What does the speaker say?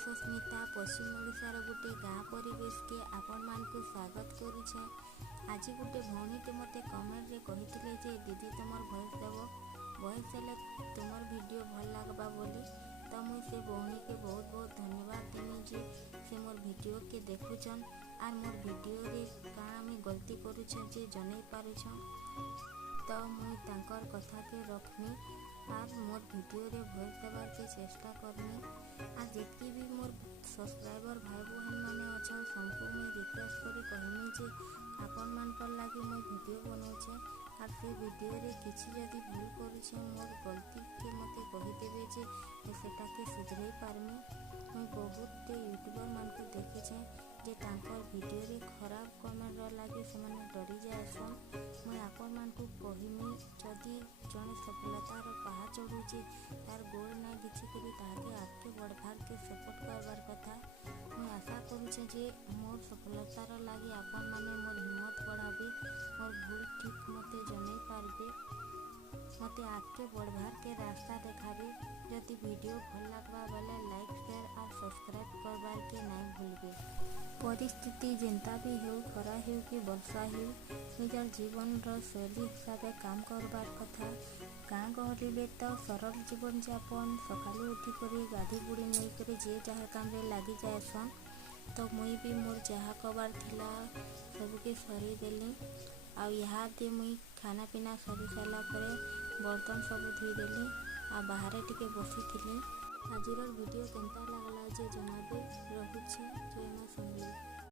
सुस्मिता पश्चिम ओडिशार गोटे गाँ परिवेश के आपण मानकु स्वागत करुछे। आज गोटे भौणीटे मते कमेंट रे कहिथिले जे दीदी तुमर वॉइस देव वॉइस देले तुमर वीडियो भल लागबा बोली। तो मुई से भौणी के बहुत बहुत धन्यवाद देमी जे से मोर वीडियो के देखुछन आर मोर वीडियो रे काଣା मी गलती करुछन जे जनै पारुछन। तो मुई तांकर कथा के रखनी आर मोर वीडियो रे वॉइस देवार के चेष्टा करनी। आर जितकी भी मोर सब्सक्राइबर भाई बहन माने अछन सबको मुई रिक्वेस्ट करी कहमी जे आपन मानकर लागि मुई वीडियो बनाउछे आर से वीडियो रे किछि जदि भूल करूछे मोर गलती के मते कहि देबे जे सेटा के सुधरै पारमी। मुई बहुत यूट्यूबर मानकु देखिछे जे तांकर वीडियो रे खराब कमेंट र लागि सेमाने डरी जायसन। मुई आपन मानकु कहिमी जदि जने सफलतार पहाड़ चढ़ुचे तार गोल ना किछि करी ताके आगे बढ़वार के सपोर्ट करवार कथा। मुई आशा करूछे जे मोर सफलतार लागि आपन माने मोर हिम्मत बढ़ाबे मोर भूल ठीक मते जनै पारबे मते आगे बढ़वार के रास्ता देखाबे। जदि वीडियो भल लागबा बेले लाइक शेयर और सब्सक्राइब करवार के नाइ भूलबे। परिस्थिति जेंता भी हो खरा हो कि वर्षा हो निजर जीवन रो शैली हिसाब काम करवार कथा। गाँ गहली तो सरल जीवन यापन सकाले उठी करी गाधी बुड़ी नहीं करी जे जहाँ काम रे लगी जाएसन। तो मुई भी मोर जहाँ कबार थिला सबके सरी देली आ इहादे मुई खाना पीना सरी सारा परे बर्तन सब धोई देली आ बाहर टिके बसी थिली। आजिर वीडियो केनता लागला जे जनाबे रहुछे जे न सुनली।